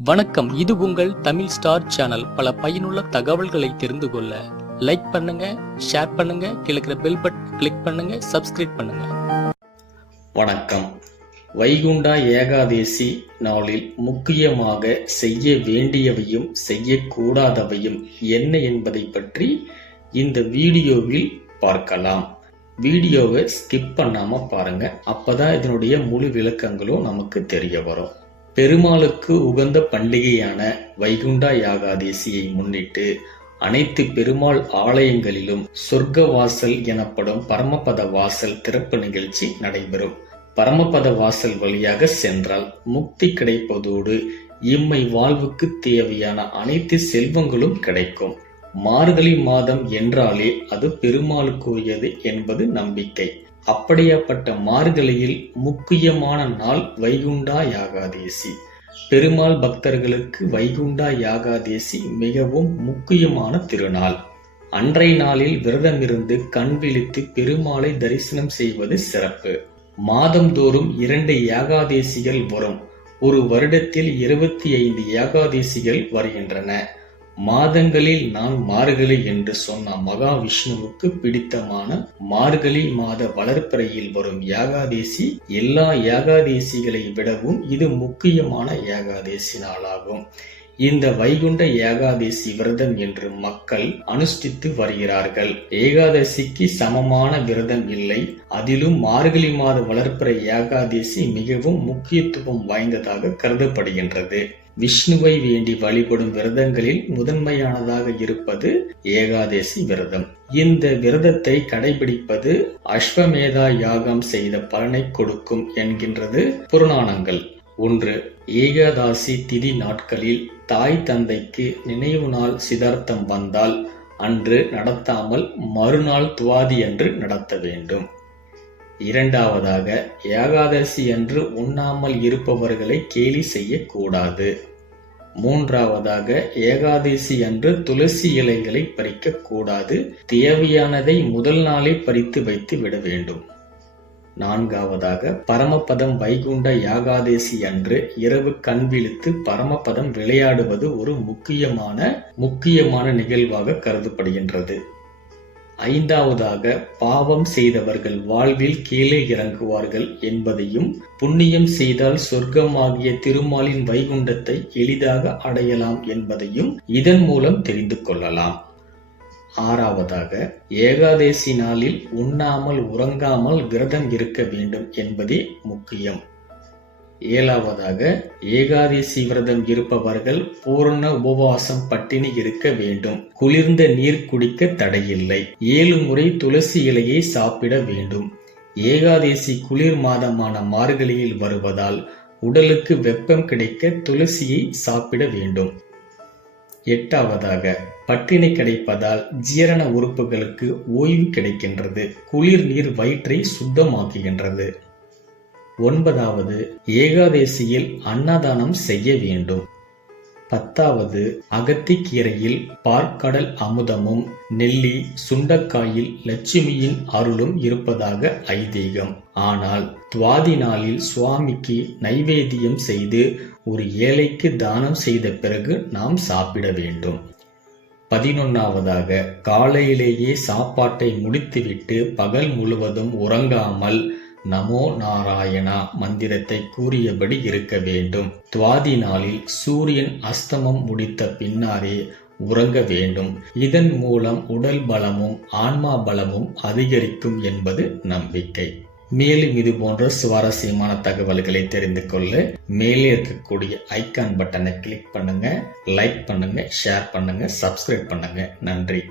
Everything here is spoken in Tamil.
வணக்கம். இது உங்கள் தமிழ் ஸ்டார் சேனல். பல பயனுள்ள தகவல்களை தெரிந்து கொள்ள லைக் பண்ணுங்க, ஷேர் பண்ணுங்க, கீழே பெல் பட்டன் கிளிக் பண்ணுங்க, சப்ஸ்கிரைப் பண்ணுங்க. வணக்கம். வைகுண்டா ஏகாதேசி நாளில் முக்கியமாக செய்ய வேண்டியவையும் செய்யக்கூடாதவையும் என்ன என்பதை பற்றி இந்த வீடியோவில் பார்க்கலாம். வீடியோவை ஸ்கிப் பண்ணாம பாருங்க. அப்பதான் இதனுடைய முழு விளக்கங்களும் நமக்கு தெரிய வரும். பெருமாளுக்கு உகந்த பண்டிகையான வைகுண்டா ஏகாதேசியை முன்னிட்டு அனைத்து பெருமாள் ஆலயங்களிலும் சொர்க்க வாசல் எனப்படும் பரமபத வாசல் திறப்பு நிகழ்ச்சி நடைபெறும். பரமபத வாசல் வழியாக சென்றால் முக்தி கிடைப்பதோடு இம்மை வாழ்வுக்கு தேவையான அனைத்து செல்வங்களும் கிடைக்கும். மார்கழி மாதம் என்றாலே அது பெருமாளுக்குரியது என்பது நம்பிக்கை. அப்படியாப்பட்ட மார்கழியில் முக்கியமான நாள் வைகுண்டா ஏகாதேசி. பெருமாள் பக்தர்களுக்கு வைகுண்டா ஏகாதேசி மிகவும் முக்கியமான திருநாள். அன்றைய நாளில் விரதமிருந்து கண் விழித்து பெருமாளை தரிசனம் செய்வது சிறப்பு. மாதந்தோறும் 2 ஏகாதேசிகள் வரும். ஒரு வருடத்தில் 25 ஏகாதேசிகள் வருகின்றன. மாதங்களில் நான் மார்கழி என்று சொன்ன மகாவிஷ்ணுவுக்கு பிடித்தமான மார்கழி மாத வளர்ப்பிறையில் வரும் ஏகாதேசி எல்லா ஏகாதேசிகளை விடவும் இது முக்கியமான ஏகாதேசி நாளாகும். இந்த வைகுண்ட ஏகாதேசி விரதம் என்று மக்கள் அனுஷ்டித்து வருகிறார்கள். ஏகாதசிக்கு சமமான விரதம் இல்லை. அதிலும் மார்கழி மாத வளர்ப்பிறை ஏகாதேசி மிகவும் முக்கியத்துவம் வாய்ந்ததாக கருதப்படுகின்றது. விஷ்ணுவை வேண்டி வழிபடும் விரதங்களில் முதன்மையானதாக இருப்பது ஏகாதேசி விரதம். இந்த விரதத்தை கடைபிடிப்பது அஸ்வமேதா யாகம் செய்த பலனை கொடுக்கும் என்கின்றது புராணங்கள். 1. ஏகாதசி திதி நாட்களில் தாய் தந்தைக்கு நினைவு நாள் சிதார்த்தம் வந்தால் அன்று நடத்தாமல் மறுநாள் துவாதி அன்று நடத்த வேண்டும். 2. ஏகாதசி அன்று உண்ணாமல் இருப்பவர்களை கேலி செய்யக்கூடாது. 3. ஏகாதசி அன்று துளசி இலைகளை பறிக்க கூடாது. தேவையானதை முதல் நாளே பறித்து வைத்து விட வேண்டும். 4. பரமபதம் வைகுண்ட ஏகாதசி அன்று இரவு கண் விழித்து பரமபதம் விளையாடுவது ஒரு முக்கியமான நிகழ்வாக கருதப்படுகின்றது. 5. பாவம் செய்தவர்கள் வாழ்வில் கீழே இறங்குவார்கள் என்பதையும், புண்ணியம் செய்தால் சொர்க்கமாகிய திருமாலின் வைகுண்டத்தை எளிதாக அடையலாம் என்பதையும் இதன் மூலம் தெரிந்து கொள்ளலாம். 6. ஏகாதசி நாளில் உண்ணாமல் உறங்காமல் விரதம் இருக்க வேண்டும் என்பதே முக்கியம். 7. ஏகாதசி விரதம் இருப்பவர்கள் பூரண உபவாசம் பட்டினி இருக்க வேண்டும். குளிர்ந்த நீர் குடிக்க தடையில்லை. 7 முறை துளசி இலையை சாப்பிட வேண்டும். ஏகாதசி குளிர் மாதமான மார்கழியில் வருவதால் உடலுக்கு வெப்பம் கிடைக்க துளசியை சாப்பிட வேண்டும். 8. பட்டினி கிடைப்பதால் ஜீரண உறுப்புகளுக்கு ஓய்வு கிடைக்கின்றது. குளிர் நீர் வயிற்றை சுத்தமாக்குகின்றது. 9. ஏகாதசியில் அன்னதானம் செய்ய வேண்டும். 10. அகத்திக்கீரையில் பார்க்கடல் அமுதமும் நெல்லி சுண்டக்காயில் லட்சுமியின் அருளும் இருப்பதாக ஐதீகம். ஆனால் துவாதி நாளில் சுவாமிக்கு நைவேத்தியம் செய்து ஒரு ஏழைக்கு தானம் செய்த பிறகு நாம் சாப்பிட வேண்டும். 11. காலையிலேயே சாப்பாட்டை முடித்துவிட்டு பகல் முழுவதும் உறங்காமல் நமோ நாராயணா மந்திரத்தை கூறியபடி இருக்க வேண்டும். துவாதி நாளில் சூரியன் அஸ்தமம் முடித்த பின்னாரே உறங்க வேண்டும். இதன் மூலம் உடல் பலமும் ஆன்மா பலமும் அதிகரிக்கும் என்பது நம்பிக்கை. மேலும் இது போன்ற சுவாரஸ்யமான தகவல்களை தெரிந்து கொள்ள மேலே இருக்கக்கூடிய ஐகான் பட்டனை கிளிக் பண்ணுங்க, லைக் பண்ணுங்க, ஷேர் பண்ணுங்க, சப்ஸ்கிரைப் பண்ணுங்க. நன்றி.